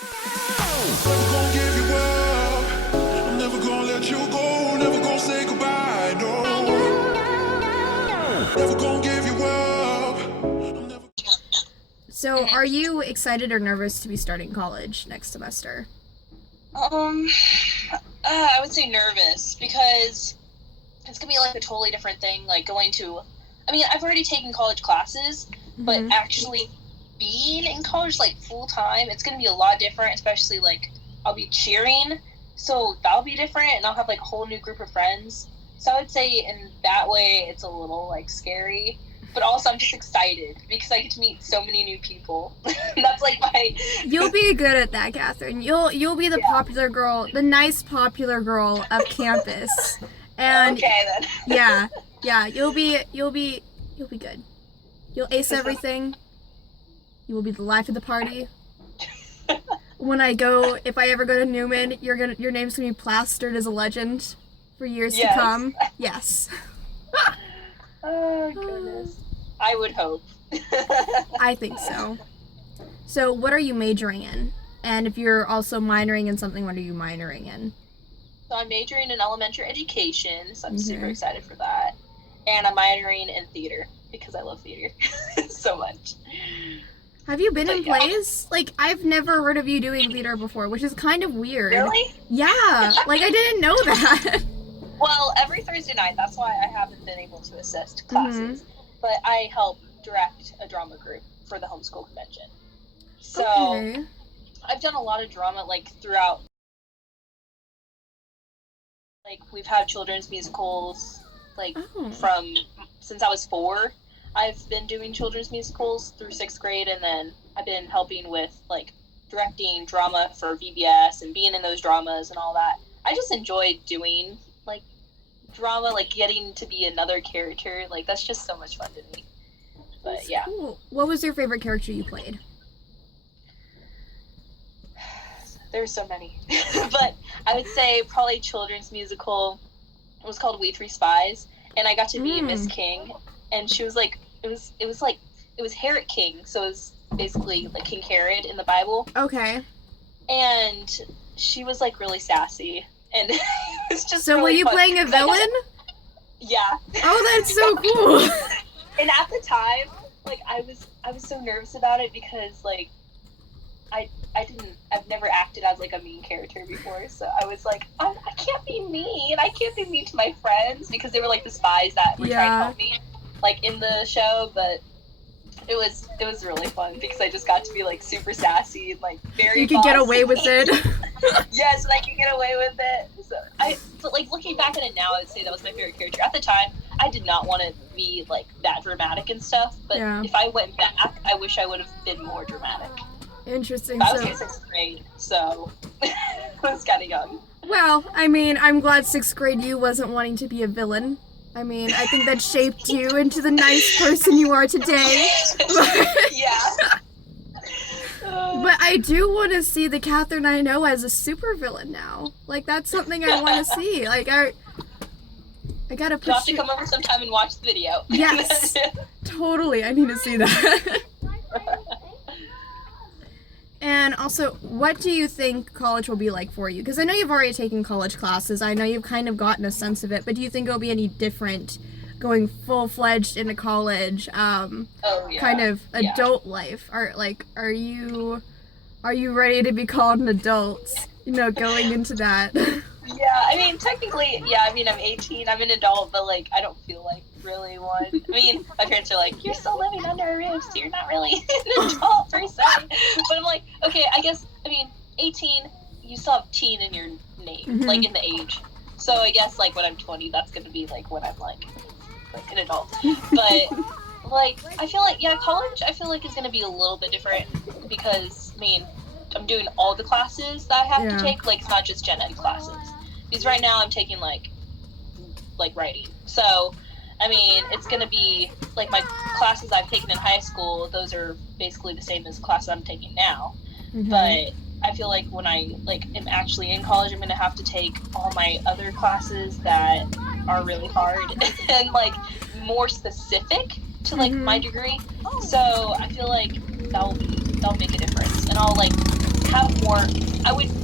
Never gonna give you up. I'm never gonna let you go. Never gonna say goodbye. No. Never gonna give you up. I'm never. So, are you excited or nervous to be starting college next semester? I would say nervous because it's gonna be like a totally different thing. Like going to, I mean, I've already taken college classes, but actually being in college like full time, it's gonna be a lot different. Especially like I'll be cheering, so that'll be different, and I'll have like a whole new group of friends. So I would say in that way, it's a little like scary. But also, I'm just excited because I get to meet so many new people. That's like my. You'll be good at that, Catherine. You'll be the popular girl, the nice popular girl of campus. And okay then. yeah, you'll be good. You'll ace everything. You will be the life of the party. If I ever go to Newman, your name's gonna be plastered as a legend for years to come. Yes. Oh, goodness. I would hope. I think so. So, what are you majoring in? And if you're also minoring in something, what are you minoring in? So, I'm majoring in elementary education, so I'm super excited for that. And I'm minoring in theater, because I love theater so much. Have you been in plays? Like, I've never heard of you doing theater before, which is kind of weird. Really? Yeah, like, I didn't know that. Well, every Thursday night, that's why I haven't been able to assist classes. But I help direct a drama group for the homeschool convention. So I've done a lot of drama like throughout. Like we've had children's musicals like from since I was 4. I've been doing children's musicals through 6th grade, and then I've been helping with like directing drama for VBS and being in those dramas and all that. I just enjoyed doing like drama, like getting to be another character, like that's just so much fun to me. But that's cool. What was your favorite character you played? There's so many. But I would say probably children's musical. It was called We Three Spies, and I got to be Miss King, and she was like it was Herod King, so it was basically like King Herod in the Bible. Okay. And she was like really sassy. And it was just so really were you fun. playing a villain? Yeah. Oh, that's so cool. And at the time, like I was so nervous about it because like I've never acted as like a mean character before, so I was like, I can't be mean. I can't be mean to my friends because they were like the spies that were trying to help me, like in the show, but. It was really fun because I just got to be like super sassy and like very. You could get away with it. Yes, and I could get away with it. But like looking back at it now, I would say that was my favorite character. At the time, I did not want to be like that dramatic and stuff. But if I went back, I wish I would have been more dramatic. Interesting. But I was in 6th grade, so I was kind of young. Well, I mean, I'm glad 6th grade you wasn't wanting to be a villain. I mean, I think that shaped you into the nice person you are today. Yeah. But I do want to see the Catherine I know as a supervillain now. Like, that's something I want to see. Like, I gotta put you have to come over sometime and watch the video. Yes. Totally. I need to see that. And also, what do you think college will be like for you? Because I know you've already taken college classes. I know you've kind of gotten a sense of it. But do you think it'll be any different going full-fledged into college? Kind of adult life? Are you ready to be called an adult? You know, going into that. Yeah, I mean, technically, I'm 18. I'm an adult, but like, I don't feel like really one. I mean, my parents are like, you're still living under a roof, so you're not really an adult per se. But I'm like, okay, I guess, 18, you still have teen in your name, like in the age. So I guess like when I'm 20, that's gonna be like when I'm like an adult. But like, I feel like, college, I feel like is gonna be a little bit different because, I'm doing all the classes that I have to take, like, it's not just gen ed classes. Because right now I'm taking, like writing. So, it's going to be, like, my classes I've taken in high school, those are basically the same as classes I'm taking now. But I feel like when I, am actually in college, I'm going to have to take all my other classes that are really hard and, more specific to, my degree. So I feel like that'll make a difference. And I'll, have more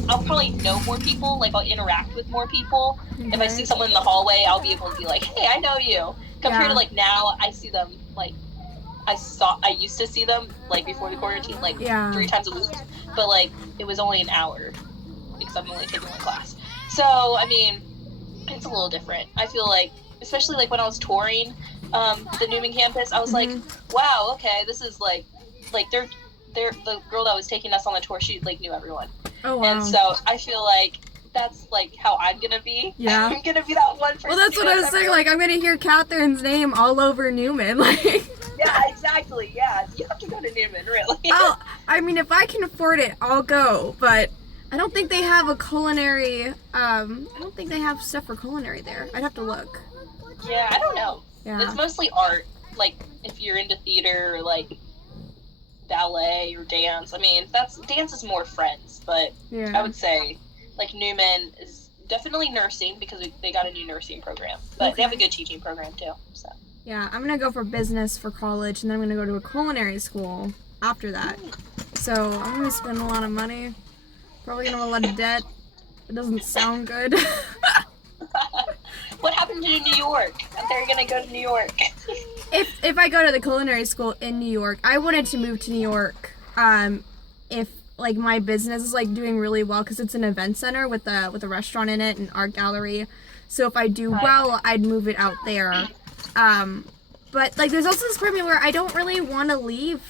I'll probably know more people, like I'll interact with more people. If I see someone in the hallway, I'll be able to be like, hey, I know you. Compared to like now, I see them like, I used to see them like before the quarantine, like 3 times a week, but like it was only an hour because I'm only taking one class. So, I mean, it's a little different. I feel like, especially like when I was touring the Newman campus, I was like, wow, okay, this is like they're the girl that was taking us on the tour, she like knew everyone. Oh wow. And so I feel like that's like how I'm gonna be. Yeah. I'm gonna be that one person. Well, that's what I was saying. Like, I'm gonna hear Catherine's name all over Newman. Like. Yeah, exactly. Yeah, you have to go to Newman, really. I mean, if I can afford it, I'll go. But I don't think they have a culinary. I don't think they have stuff for culinary there. I'd have to look. Yeah, I don't know. Yeah. It's mostly art. Like, if you're into theater or like ballet or dance. I mean, dance is more friends, but I would say like Newman is definitely nursing because they got a new nursing program, but they have a good teaching program too. So. Yeah, I'm gonna go for business for college, and then I'm gonna go to a culinary school after that. So I'm gonna spend a lot of money. Probably gonna have a lot of debt. It doesn't sound good. What happened to New York? They're gonna go to New York. If I go to the culinary school in New York, I wanted to move to New York. If like my business is like doing really well, because it's an event center with a restaurant in it and art gallery. So if I do well, I'd move it out there. But like there's also this part of me where I don't really want to leave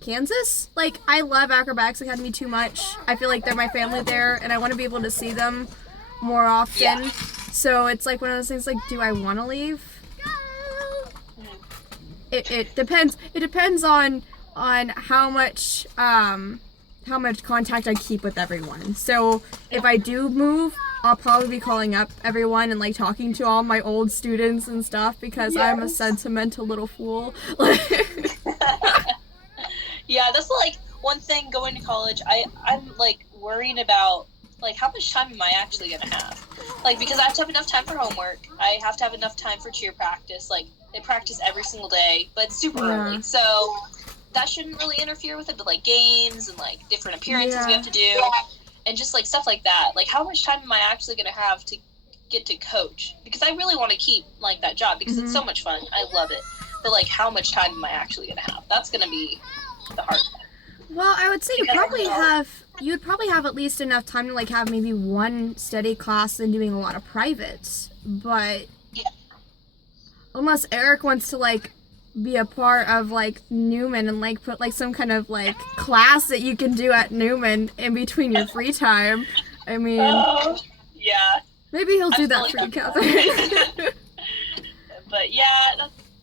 Kansas. Like, I love Acrobatics Academy too much. I feel like they're my family there, and I want to be able to see them more often. Yeah. So it's like one of those things, like, do I want to leave? It depends. It depends on how much contact I keep with everyone. So if I do move, I'll probably be calling up everyone and like talking to all my old students and stuff because I'm a sentimental little fool. Yeah, that's like one thing going to college. I'm like worrying about like how much time am I actually gonna have? Like, because I have to have enough time for homework. I have to have enough time for cheer practice. Like, they practice every single day, but it's super early. So that shouldn't really interfere with it, but like games and like different appearances we have to do and just like stuff like that. Like, how much time am I actually gonna have to get to coach? Because I really want to keep like that job because it's so much fun. I love it. But like, how much time am I actually gonna have? That's gonna be the hard part. Well, I would say you would probably have at least enough time to like have maybe one steady class and doing a lot of privates. But unless Eric wants to like be a part of like Newman and like put like some kind of like class that you can do at Newman in between your free time, I mean, maybe he'll do that for you, Catherine. But yeah,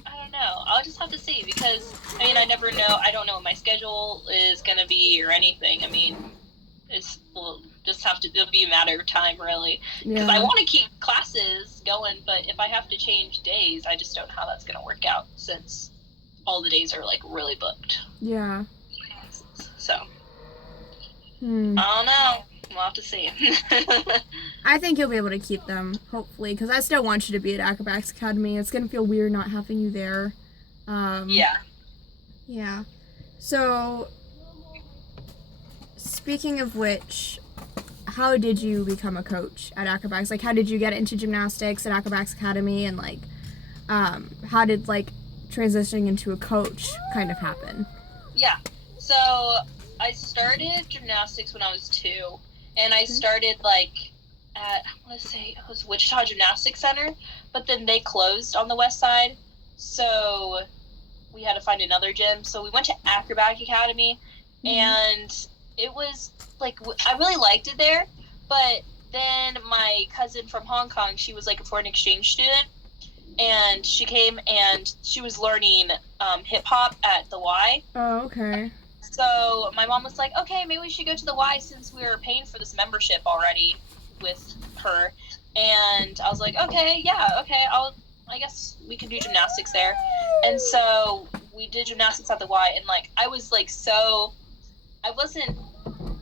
I don't know. I'll just have to see because I mean I never know. I don't know what my schedule is gonna be or anything. I mean, we'll just have to. It'll be a matter of time, really. Because I want to keep classes going, but if I have to change days, I just don't know how that's gonna work out since all the days are like really booked. Yeah. So. I don't know. We'll have to see. I think you'll be able to keep them, hopefully, because I still want you to be at Acrobatics Academy. It's going to feel weird not having you there. Yeah. So, speaking of which, how did you become a coach at Acrobatics? Like, how did you get into gymnastics at Acrobatics Academy? And, like, how did, like, transitioning into a coach kind of happen? Yeah. So, I started gymnastics when I was 2. And I started, like, at, I want to say, it was Wichita Gymnastics Center, but then they closed on the west side, so we had to find another gym. So we went to Acrobatic Academy, and it was, like, I really liked it there, but then my cousin from Hong Kong, she was, like, a foreign exchange student, and she came and she was learning hip-hop at the Y. Oh, okay. So my mom was like, okay, maybe we should go to the Y since we were paying for this membership already with her. And I was like, okay, I guess we can do gymnastics there. And so we did gymnastics at the Y, and like I was like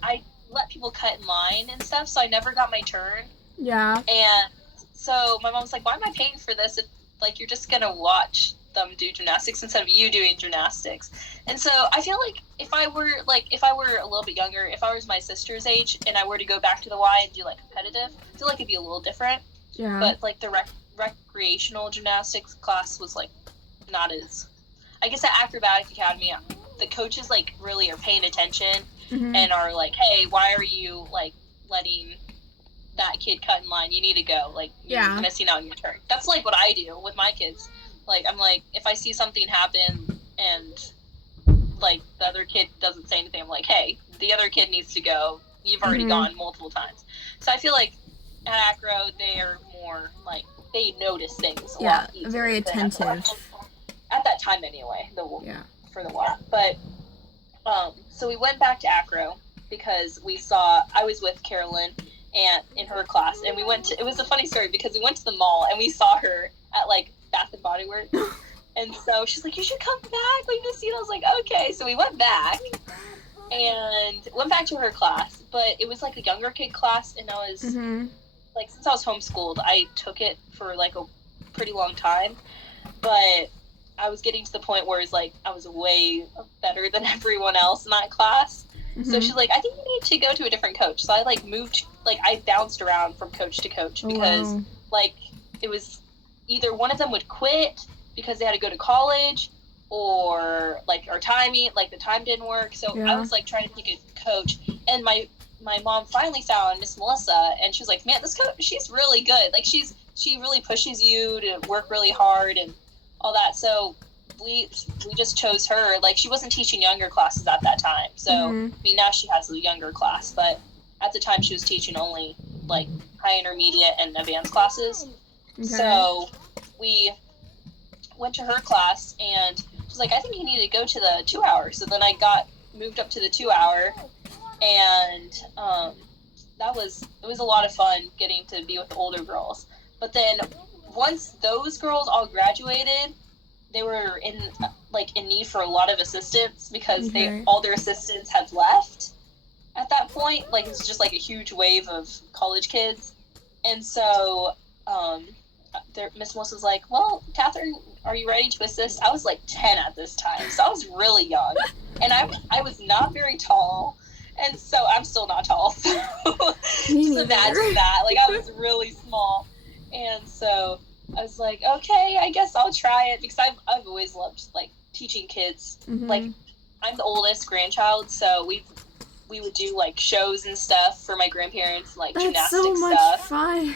I let people cut in line and stuff, so I never got my turn. Yeah. And so my mom was like, why am I paying for this if like you're just gonna watch them do gymnastics instead of you doing gymnastics. And so I feel like if I were a little bit younger, if I was my sister's age and I were to go back to the Y and do like competitive, I feel like it'd be a little different. Yeah. But like the recreational gymnastics class was like not as, I guess at Acrobatic Academy, the coaches like really are paying attention and are like, hey, why are you like letting that kid cut in line? You need to go. Like, you're missing out on your turn. That's like what I do with my kids. Like, I'm like, if I see something happen and like the other kid doesn't say anything, I'm like, hey, the other kid needs to go. You've already gone multiple times. So I feel like at Acro, they are more like, they notice things a lot easier. Very attentive. At that time anyway, for the Y. But, so we went back to Acro because I was with Carolyn and in her class, and it was a funny story because we went to the mall and we saw her at like Bath and Body Works. And so she's like, you should come back, we miss you. And I was like, okay. So we went back to her class, but it was like a younger kid class, and I was like, since I was homeschooled, I took it for like a pretty long time, but I was getting to the point where it's like I was way better than everyone else in that class. So she's like, I think you need to go to a different coach. So I like moved, like I bounced around from coach to coach because like it was either one of them would quit because they had to go to college, or like our timing, like the time didn't work. So I was like trying to pick a coach, and my mom finally found Miss Melissa, and she was like, man, this coach, she's really good. Like she really pushes you to work really hard and all that. So we just chose her. Like, she wasn't teaching younger classes at that time. So I mean, now she has a younger class, but at the time she was teaching only like high, intermediate, and advanced classes. So we went to her class, and she was like, I think you need to go to the 2 hour. So then I got moved up to the 2 hour, and it was a lot of fun getting to be with the older girls. But then once those girls all graduated, they were in need for a lot of assistance because all their assistants had left at that point. Like, it was just like a huge wave of college kids. And so Miss Melissa was like, well, Catherine, are you ready to assist? I was like 10 at this time, so I was really young, and I was not very tall, and so I'm still not tall, so just imagine that. Like, I was really small, and so I was like, okay, I guess I'll try it, because I've always loved like teaching kids. Like, I'm the oldest grandchild, so we would do like shows and stuff for my grandparents, like gymnastics so much stuff. Fun.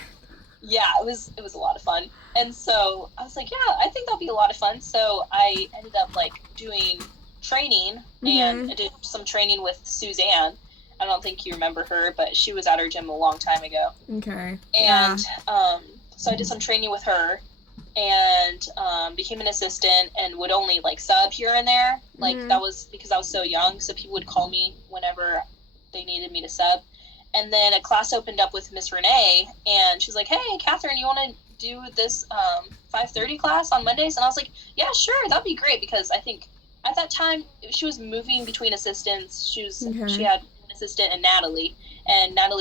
Yeah, it was a lot of fun. And so I was like, yeah, I think that'll be a lot of fun. So I ended up like doing training, and I did some training with Suzanne. I don't think you remember her, but she was at our gym a long time ago. Okay. And so I did some training with her, and became an assistant, and would only like sub here and there. Like, that was because I was so young, so people would call me whenever they needed me to sub. And then a class opened up with Miss Renee, and she's like, hey, Catherine, you want to do this 5:30 class on Mondays? And I was like, yeah, sure, that'd be great, because I think at that time she was moving between assistants. She had an assistant and Natalie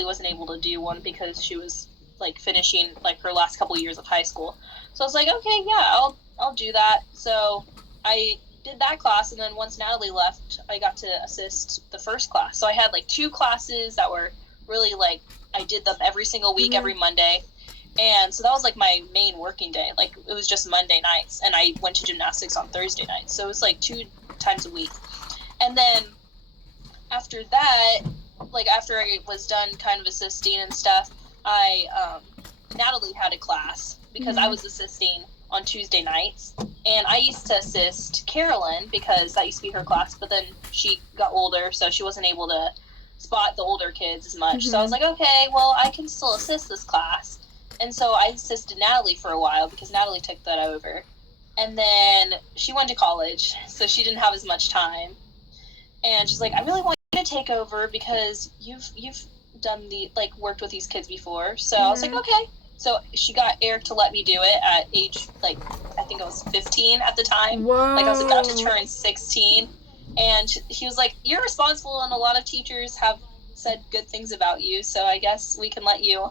wasn't able to do one because she was like finishing like her last couple years of high school. So I was like, okay, yeah, I'll do that. So I did that class, and then once Natalie left, I got to assist the first class. So I had like 2 classes that were really like, I did them every single week, every Monday. And so that was like my main working day. Like, it was just Monday nights, and I went to gymnastics on Thursday nights. So it was like 2 times a week. And then after that, like after I was done kind of assisting and stuff, Natalie had a class because I was assisting on Tuesday nights, and I used to assist Carolyn because that used to be her class, but then she got older, so she wasn't able to spot the older kids as much. So I was like, okay, well, I can still assist this class. And so I assisted Natalie for a while because Natalie took that over. And then she went to college, so she didn't have as much time. And she's like, I really want you to take over because you've done worked with these kids before. So I was like, okay. So she got Eric to let me do it at age, like, I think I was 15 at the time. Whoa. Like, I was about to turn 16. And he was like, you're responsible, and a lot of teachers have said good things about you, so I guess we can let you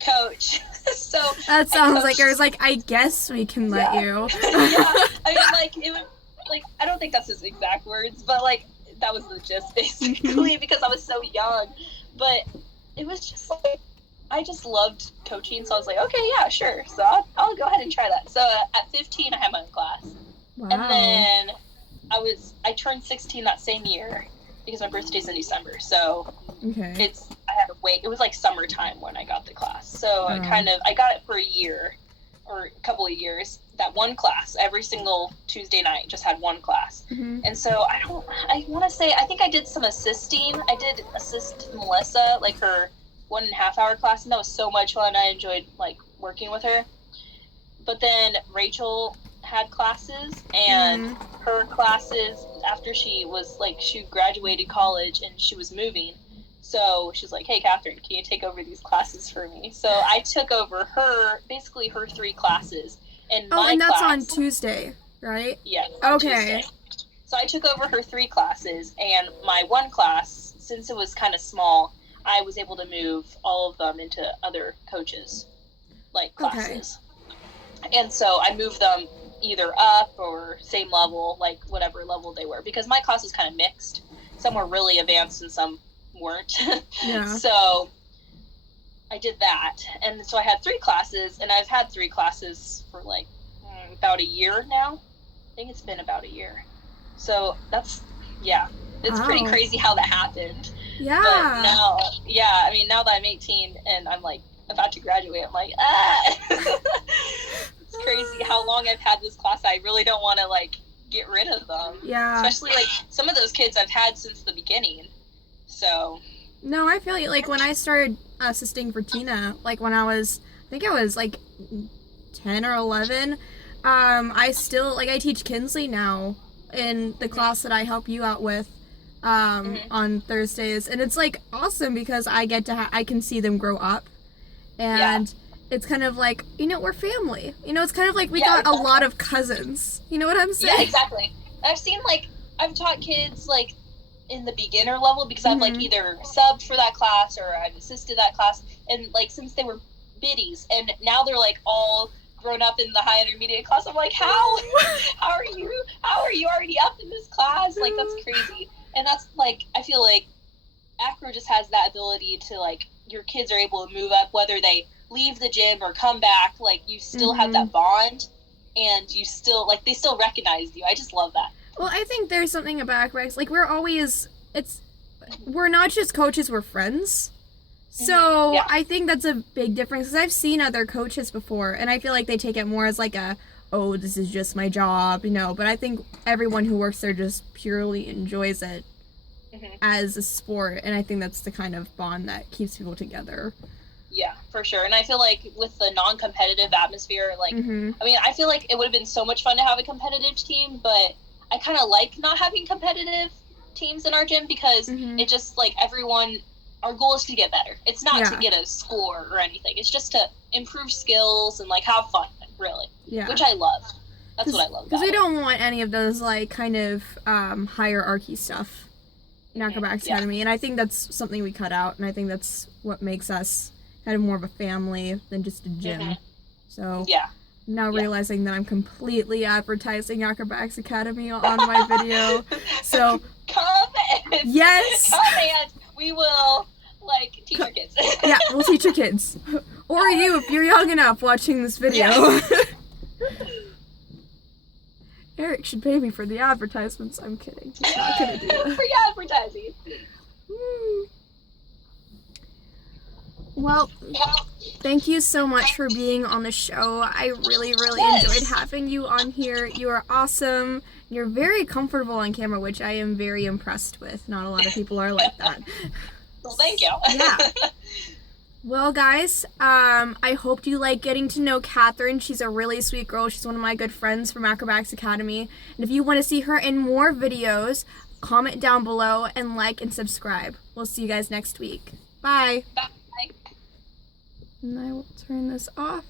coach. So that sounds like it was like, I guess we can let you. Yeah, I mean, like, it would, like, I don't think that's his exact words, but, like, that was the gist, basically, because I was so young. But it was just, like, I just loved coaching, so I was like, okay, yeah, sure. So I'll go ahead and try that. So at 15, I had my own class. Wow. And then I turned 16 that same year, because my birthday's in December. So okay. I had to wait. It was like summertime when I got the class. So I got it for a year or a couple of years. That one class, every single Tuesday night, just had one class. Mm-hmm. And so I want to say, I think I did some assisting. I did assist Melissa, like her 1.5 hour class, and that was so much fun. I enjoyed like working with her. But then Rachel had classes, and her classes, after she graduated college and she was moving, so she's like, hey Catherine, can you take over these classes for me? So I took over her 3 classes, and and that's on Tuesday, right? Yeah. Okay. Tuesday. So I took over her 3 classes, and my one class, since it was kind of small, I was able to move all of them into other coaches, like classes. Okay. And so I moved them either up or same level, like whatever level they were, because my class was kind of mixed. Some were really advanced and some weren't. Yeah. So I did that. And so I had 3 classes, and I've had 3 classes for like about a year now. I think it's been about a year. So that's, yeah, it's pretty crazy how that happened. Yeah. But now, I mean, now that I'm 18 and I'm like about to graduate, I'm like, it's crazy how long I've had this class. I really don't want to like get rid of them. Yeah. Especially like some of those kids I've had since the beginning. So. No, I feel like when I started assisting for Tina, like when I think I was like 10 or 11, I still, like I teach Kinsley now in the class that I help you out with on Thursdays, and it's like awesome because I get to I can see them grow up, and it's kind of like, we're family. It's kind of like we got a lot of cousins. You know what I'm saying? Yeah, exactly. I've seen I've taught kids like in the beginner level because I've like either subbed for that class or I've assisted that class, and like since they were biddies, and now they're like all grown up in the high intermediate class. I'm like, how are you already up in this class? Like, that's crazy. And that's like, I feel like acro just has that ability to like, your kids are able to move up whether they leave the gym or come back. Like, you still have that bond, and you still like, they still recognize you. I just love that. Well, I think there's something about acro, like we're not just coaches, we're friends. So I think that's a big difference, because I've seen other coaches before, and I feel like they take it more as like this is just my job, but I think everyone who works there just purely enjoys it as a sport, and I think that's the kind of bond that keeps people together. Yeah, for sure. And I feel like with the non-competitive atmosphere, like, I mean, I feel like it would have been so much fun to have a competitive team, but I kind of like not having competitive teams in our gym, because it just like our goal is to get better. It's not to get a score or anything. It's just to improve skills and like have fun, really. Yeah. Which I love. That's what I love. Because we don't want any of those like kind of hierarchy stuff in Acrobatics Academy, and I think that's something we cut out, and I think that's what makes us kind of more of a family than just a gym. So now realizing that I'm completely advertising Acrobatics Academy on my video. So come and we will teach your kids. Yeah, we'll teach your kids. Or you, if you're young enough watching this video. Yeah. Eric should pay me for the advertisements. I'm kidding. He's not gonna do that. Free advertising. Well, thank you so much for being on the show. I really enjoyed having you on here. You are awesome. You're very comfortable on camera, which I am very impressed with. Not a lot of people are like that. Well, thank you. Yeah. Well, guys, I hope you like getting to know Catherine. She's a really sweet girl. She's one of my good friends from Acrobatics Academy. And if you want to see her in more videos, comment down below and like and subscribe. We'll see you guys next week. Bye. Bye. And I will turn this off.